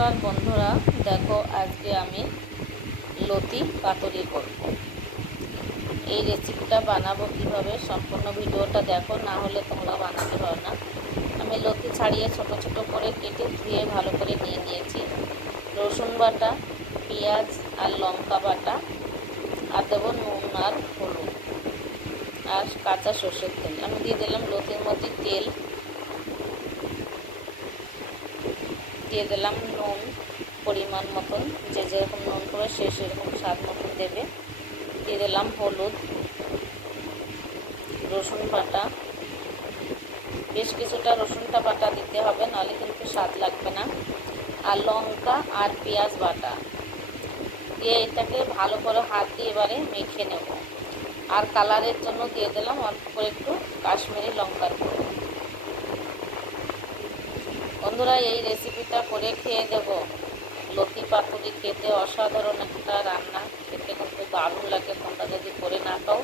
নমস্কার বন্ধুরা, দেখো আজকে আমি লতি পাতুরি করব। এই রেসিপিটা বানাবো কিভাবে সম্পূর্ণ ভিডিওটা দেখো, না হলে তোমরা বানাতে পারো না। আমি লতি ছাড়িয়ে ছোট ছোট করে কেটে ধুয়ে ভালো করে নিয়ে নিয়েছি। রসুন বাটা, পেঁয়াজ আর লঙ্কা বাটা, আর দেবো নুন আর হলুদ আর কাঁচা সর্ষের তেল। আমি দিয়ে দিলাম লতির মধ্যে তেল, দিয়ে দিলাম নুন পরিমাণ মতন, যে যেরকম নুন করে সে সেরকম স্বাদ মতন দেবে। দিয়ে দিলাম হলুদ, রসুন বাটা, বেশ কিছুটা রসুনটা বাটা দিতে হবে, নাহলে কিন্তু স্বাদ লাগবে না। আর লঙ্কা আর পেঁয়াজ বাটা দিয়ে এটাকে ভালো করে হাত দিয়ে এবারে মেখে নেব। আর কালারের জন্য দিয়ে দিলাম অল্প করে একটু কাশ্মীরি লঙ্কার গুঁড়ো। বন্ধুরা, এই রেসিপিটা করে খেয়ে দেবো। লতি পাতুরি খেতে অসাধারণ একটা রান্না, খেতে কিন্তু দারুণ লাগে। তোমরা যদি করে না খাও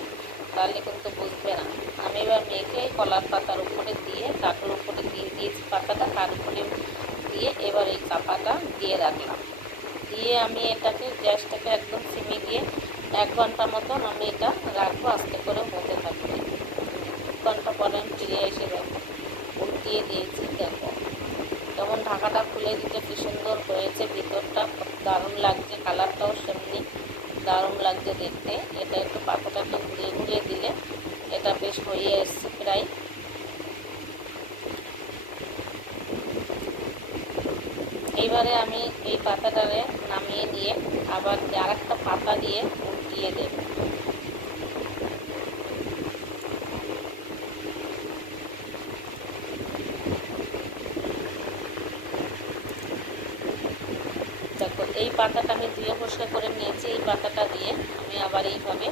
তাহলে কিন্তু বুঝবে না। আমি এবার মেখে কলার পাতার উপরে দিয়ে, কাঠের উপরে দিয়ে দিয়েছি পাতাটা, তার উপরে দিয়ে এবার এই চাপাটা দিয়ে রাখলাম। দিয়ে আমি এটাকে গ্যাসটাকে একদম সিমে দিয়ে 1 ঘন্টা মতন আমি এটা রাখবো, আস্তে করে হতে থাকবে। 1 ঘন্টা পরে আমি ফিরে এসে দেখো উল্টিয়ে দিয়েছি। দেখো যেমন ঢাকাটা খুলে দিতে কি সুন্দর হয়েছে, ভিতরটা দারুণ লাগছে, কালারটাও সেমনি দারুণ লাগছে দেখতে। এটা একটু পাতাটাকে ঘুরিয়ে ঘুরিয়ে দিলে এটা বেশ হয়ে এসছে প্রায়। এইবারে আমি এই পাতাটারে নামিয়ে নিয়ে আবার আর একটা পাতা দিয়ে উল্টিয়ে দেব। দেখো এই পাতাটা আমি ধুয়ে পরিষ্কার করে নিয়েছি। এই পাতাটা দিয়ে আমি আবার এইভাবে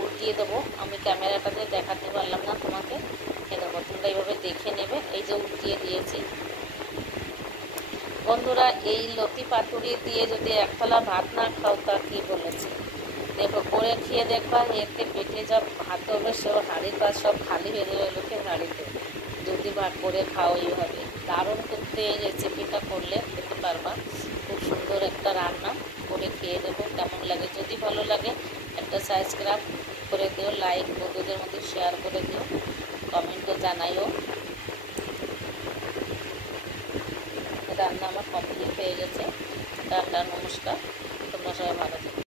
উল্টিয়ে দেবো। আমি ক্যামেরাটা দিয়ে দেখাতে পারলাম না তোমাকে, দেখো তোমরা এইভাবে দেখে নেবে। এই যে উল্টিয়ে দিয়েছি। বন্ধুরা, এই লতি পাতুরি দিয়ে যদি এক থালা ভাত না খাও তা কী বলেছে। দেখো করে খেয়ে দেখবা, এতে পেটে যা ভাত হবে সব হাঁড়ির পাশ সব খালি হয়ে যাবে লোকের হাঁড়িতে, যদি ভাত করে খাও এইভাবে। দারুণ কিন্তু এই রেসিপিটা করলে খেতে পারবা। খুব সুন্দর একটা রান্না, করে খেয়ে দেবো। কেমন লাগে, যদি ভালো লাগে একটা সাবস্ক্রাইব করে দিও, লাইক বন্ধুদের মধ্যে শেয়ার করে দিও, কমেন্টে জানাইও। রান্না আমার কমপ্লিট হয়ে গেছে। টাটা, নমস্কার, তোমরা সবাই ভালো থেকো।